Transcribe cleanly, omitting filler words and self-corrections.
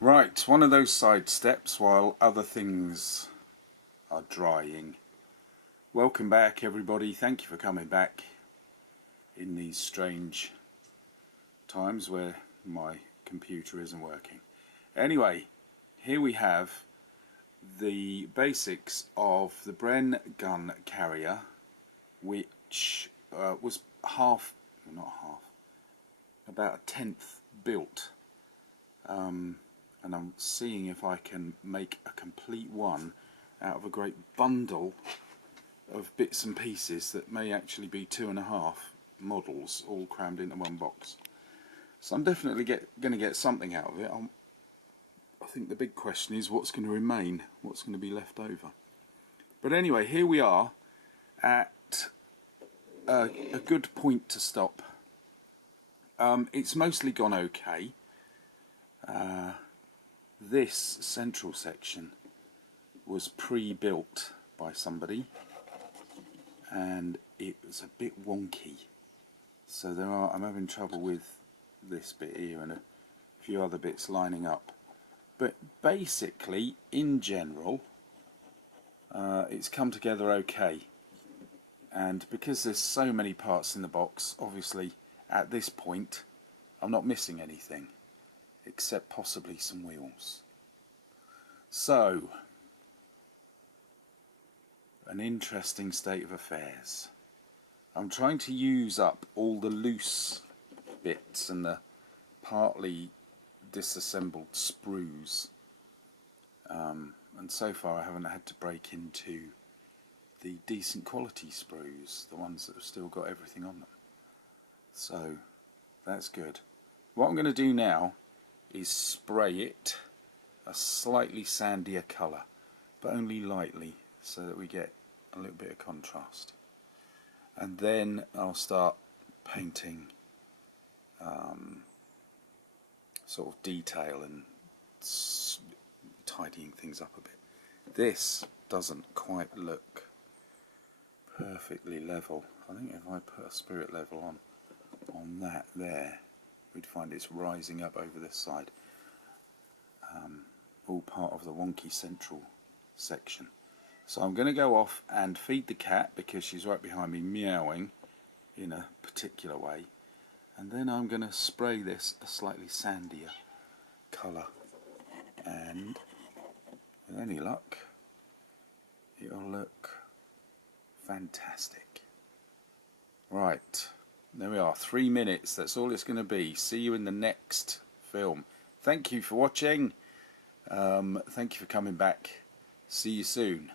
Right, one of those side steps while other things are drying. Welcome back everybody, thank you for coming back in these strange times where my computer isn't working. Anyway, here we have the basics of the Bren gun carrier, which was about a tenth built. And I'm seeing if I can make a complete one out of a great bundle of bits and pieces that may actually be 2.5 models all crammed into one box. So I'm definitely going to get something out of it. I think the big question is what's going to remain, what's going to be left over. But anyway, here we are at a good point to stop. It's mostly gone okay. This central section was pre-built by somebody and it was a bit wonky, so I'm having trouble with this bit here and a few other bits lining up, but basically in general it's come together okay. And because there's so many parts in the box, obviously at this point I'm not missing anything except possibly some wheels. So, an interesting state of affairs. I'm trying to use up all the loose bits and the partly disassembled sprues, and so far I haven't had to break into the decent quality sprues, the ones that have still got everything on them. So that's good. What I'm going to do now is spray it a slightly sandier colour, but only lightly, so that we get a little bit of contrast. And then I'll start painting sort of detail and tidying things up a bit. This doesn't quite look perfectly level. I think if I put a spirit level on that there, we'd find it's rising up over this side, all part of the wonky central section. So I'm going to go off and feed the cat because she's right behind me meowing in a particular way, and then I'm going to spray this a slightly sandier colour, and with any luck it'll look fantastic. Right, there we are, 3 minutes, that's all it's going to be. See you in the next film. Thank you for watching, thank you for coming back, see you soon.